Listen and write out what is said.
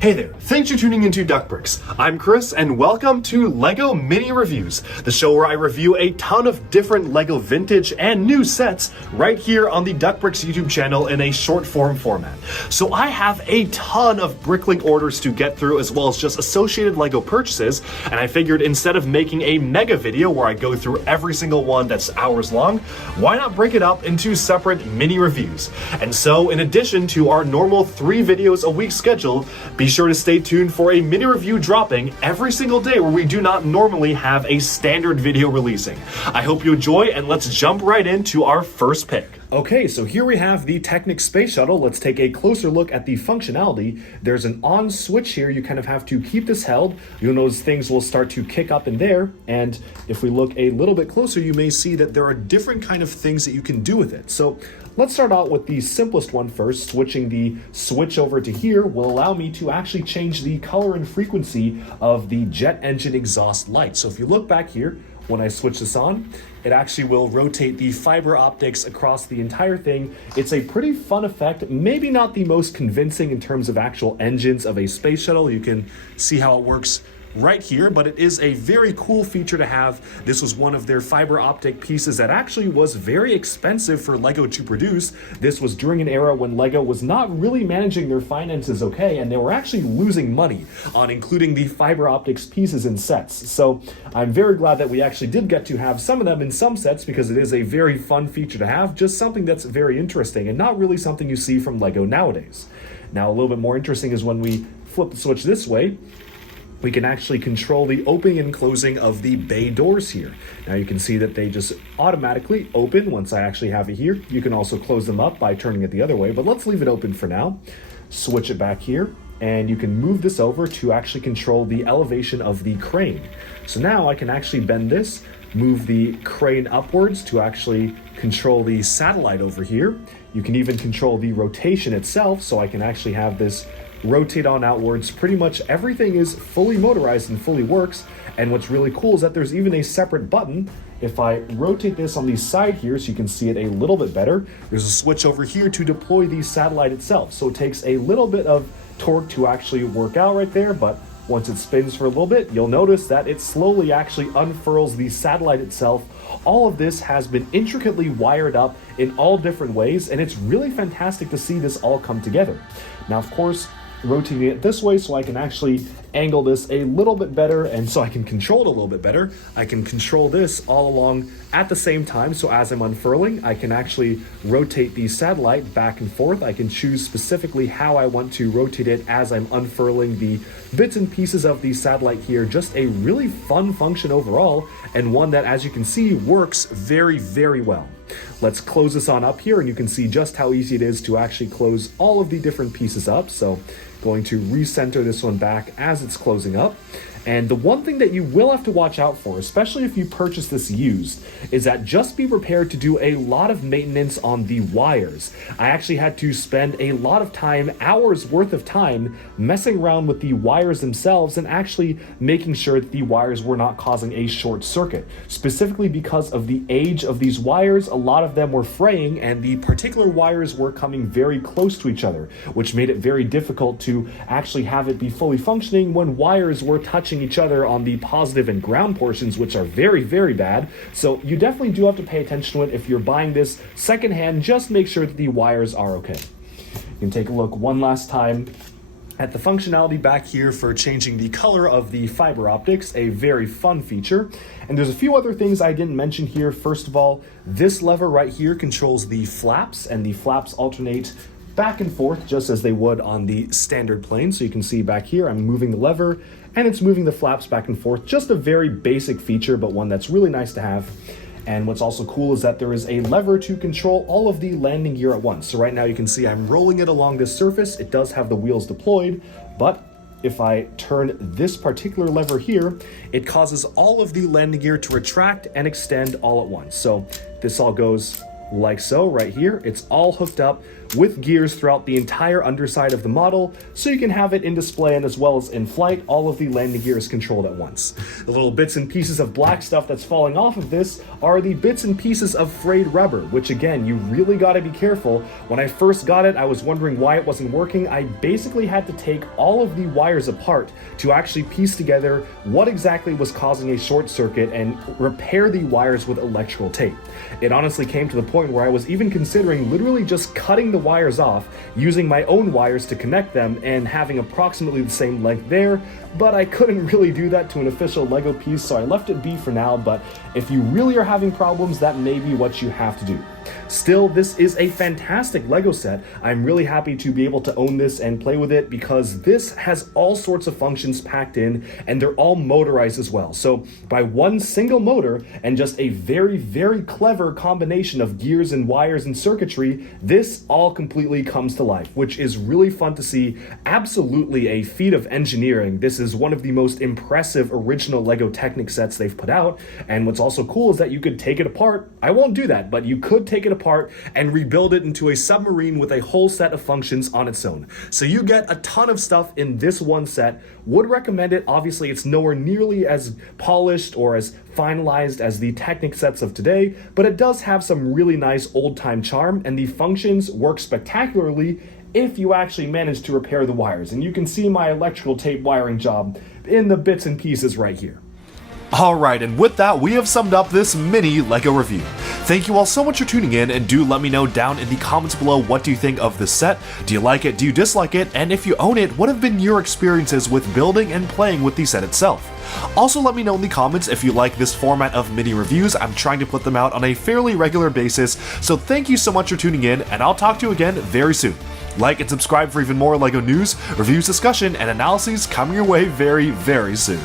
Hey there, thanks for tuning into Duckbricks. I'm Chris and welcome to LEGO Mini Reviews, the show where I review a ton of different LEGO vintage and new sets right here on the Duckbricks YouTube channel in a short form format. So I have a ton of Bricklink orders to get through as well as just associated LEGO purchases, and I figured instead of making a mega video where I go through every single one that's hours long, why not break it up into separate mini reviews? And so in addition to our normal 3 videos a week schedule, be sure to stay tuned for a mini review dropping every single day where we do not normally have a standard video releasing. I hope you enjoy, and let's jump right into our first pick. Okay, so here we have the Technic Space Shuttle. Let's take a closer look at the functionality. There's an on switch here. You kind of have to keep this held. You'll notice things will start to kick up in there. And if we look a little bit closer, you may see that there are different kind of things that you can do with it. So let's start out with the simplest one first. Switching the switch over to here will allow me to actually change the color and frequency of the jet engine exhaust light. So if you look back here, when I switch this on, it actually will rotate the fiber optics across the entire thing. It's a pretty fun effect, maybe not the most convincing in terms of actual engines of a space shuttle. You can see how it works right here, but it is a very cool feature to have. This was one of their fiber optic pieces that actually was very expensive for LEGO to produce. This was during an era when LEGO was not really managing their finances okay, and they were actually losing money on including the fiber optics pieces in sets. So I'm very glad that we actually did get to have some of them in some sets, because it is a very fun feature to have, just something that's very interesting and not really something you see from LEGO nowadays. Now a little bit more interesting is when we flip the switch this way, we can actually control the opening and closing of the bay doors here. Now you can see that they just automatically open once I actually have it here. You can also close them up by turning it the other way, but let's leave it open for now. Switch it back here, and you can move this over to actually control the elevation of the crane. So now I can actually bend this, move the crane upwards to actually control the satellite over here. You can even control the rotation itself, so I can actually have this rotate on outwards. Pretty much everything is fully motorized and fully works. And what's really cool is that there's even a separate button. If I rotate this on the side here so you can see it a little bit better, there's a switch over here to deploy the satellite itself. So it takes a little bit of torque to actually work out right there, but once it spins for a little bit, you'll notice that it slowly actually unfurls the satellite itself. All of this has been intricately wired up in all different ways, and it's really fantastic to see this all come together. Now, of course, rotating it this way so I can actually angle this a little bit better, and so I can control it a little bit better. I can control this all along at the same time, so as I'm unfurling, I can actually rotate the satellite back and forth. I can choose specifically how I want to rotate it as I'm unfurling the bits and pieces of the satellite here. Just a really fun function overall, and one that, as you can see, works very, very well. Let's close this on up here, and you can see just how easy it is to actually close all of the different pieces up. So going to recenter this one back as it's closing up. And the one thing that you will have to watch out for, especially if you purchase this used, is that just be prepared to do a lot of maintenance on the wires. I actually had to spend a lot of time, hours worth of time, messing around with the wires themselves and actually making sure that the wires were not causing a short circuit. Specifically because of the age of these wires, a lot of them were fraying, and the particular wires were coming very close to each other, which made it very difficult to actually have it be fully functioning when wires were touching each other on the positive and ground portions, which are very, very bad. So you definitely do have to pay attention to it. If you're buying this secondhand, just make sure that the wires are okay. You can take a look one last time at the functionality back here for changing the color of the fiber optics, a very fun feature. And there's a few other things I didn't mention here. First of all, this lever right here controls the flaps, and the flaps alternate back and forth just as they would on the standard plane. So you can see back here, I'm moving the lever and it's moving the flaps back and forth. Just a very basic feature, but one that's really nice to have. And what's also cool is that there is a lever to control all of the landing gear at once. So right now you can see I'm rolling it along this surface. It does have the wheels deployed, but if I turn this particular lever here, it causes all of the landing gear to retract and extend all at once. So this all goes like so right here. It's all hooked up with gears throughout the entire underside of the model, so you can have it in display and as well as in flight, all of the landing gear is controlled at once. The little bits and pieces of black stuff that's falling off of this are the bits and pieces of frayed rubber, which again, you really gotta be careful. When I first got it, I was wondering why it wasn't working. I basically had to take all of the wires apart to actually piece together what exactly was causing a short circuit and repair the wires with electrical tape. It honestly came to the point where I was even considering literally just cutting the wires off, using my own wires to connect them and having approximately the same length there, but I couldn't really do that to an official Lego piece, so I left it be for now. But if you really are having problems, that may be what you have to do. Still, this is a fantastic Lego set. I'm really happy to be able to own this and play with it because this has all sorts of functions packed in and they're all motorized as well. So by one single motor and just a very, very clever combination of gears and wires and circuitry, this all completely comes to life, which is really fun to see. Absolutely a feat of engineering. This is one of the most impressive original Lego Technic sets they've put out. And what's also cool is that you could take it apart. I won't do that, but you could take it apart and rebuild it into a submarine with a whole set of functions on its own. So you get a ton of stuff in this one set. Would recommend it. Obviously, it's nowhere nearly as polished or as finalized as the Technic sets of today, but it does have some really nice old-time charm, and the functions work spectacularly if you actually manage to repair the wires. And you can see my electrical tape wiring job in the bits and pieces right here. Alright, and with that, we have summed up this mini Lego review. Thank you all so much for tuning in, and do let me know down in the comments below what do you think of this set. Do you like it? Do you dislike it? And if you own it, what have been your experiences with building and playing with the set itself? Also, let me know in the comments if you like this format of mini reviews. I'm trying to put them out on a fairly regular basis, so thank you so much for tuning in, and I'll talk to you again very soon. Like and subscribe for even more Lego news, reviews, discussion, and analyses coming your way very, very soon.